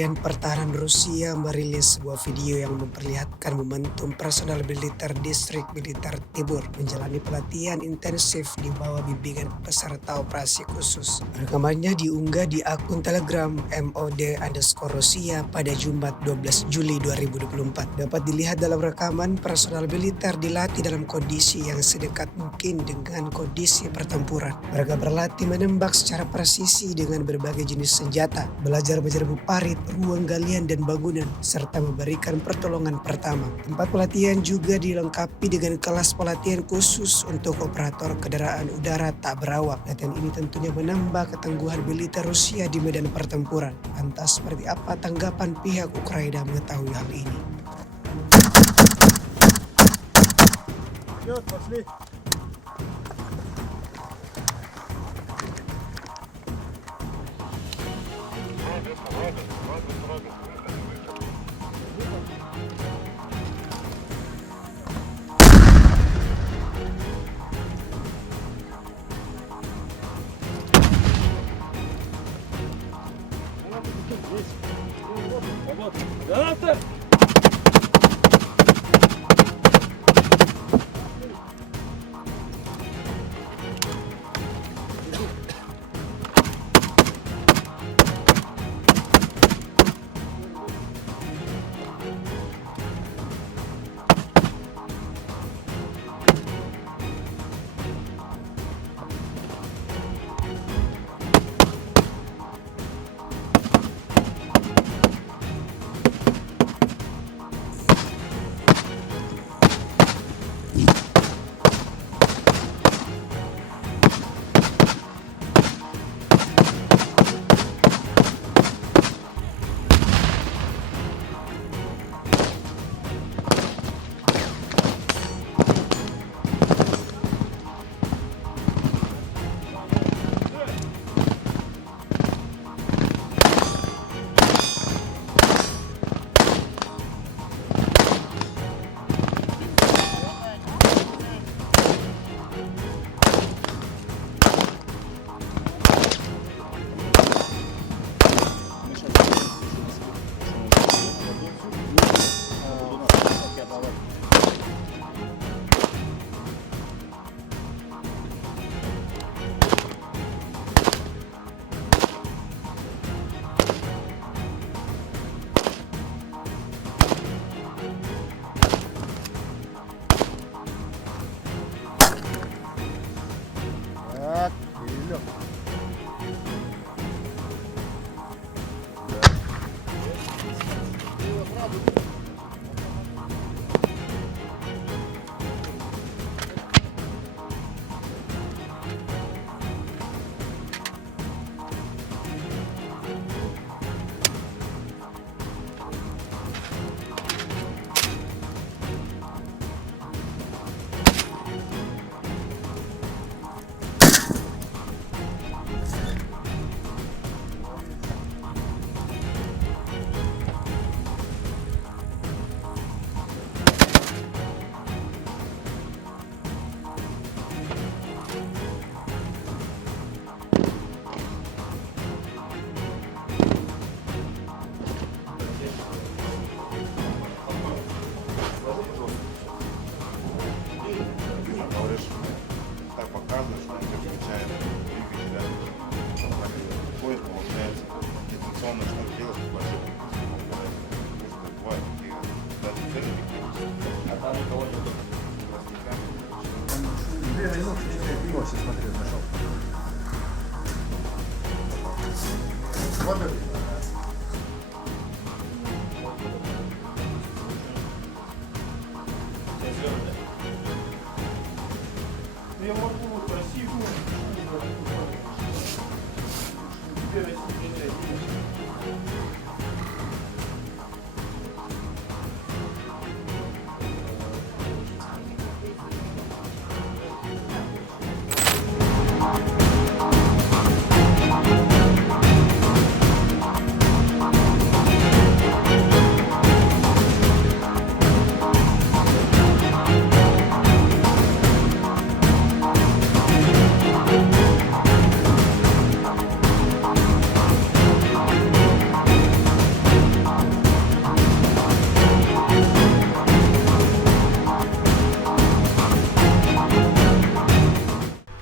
Kementerian Pertahanan Rusia merilis sebuah video yang memperlihatkan momentum personal militer distrik militer Timur menjalani pelatihan intensif di bawah bimbingan peserta operasi khusus. Rekamannya diunggah di akun Telegram MOD_Rusia pada Jumat 12 Juli 2024. Dapat dilihat dalam rekaman personal militer dilatih dalam kondisi yang sedekat mungkin dengan kondisi pertempuran. Mereka berlatih menembak secara presisi dengan berbagai jenis senjata, belajar menyerbu parit, ruang galian dan bangunan, serta memberikan pertolongan pertama. Tempat pelatihan juga dilengkapi dengan kelas pelatihan khusus untuk operator kendaraan udara tak berawak. Latihan ini tentunya menambah ketangguhan militer Rusia di medan pertempuran. Lantas seperti apa tanggapan pihak Ukraina mengetahui hal ini? Показывает, что он включает двигателя, выходит, получается, дистанционно что делать, бывают такие даже цели, а там никого нет. Сейчас смотрю, нашел. Смотри. Я могу Россию теперь Россия.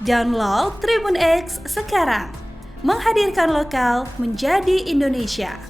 Download Tribun X sekarang. Menghadirkan lokal menjadi Indonesia.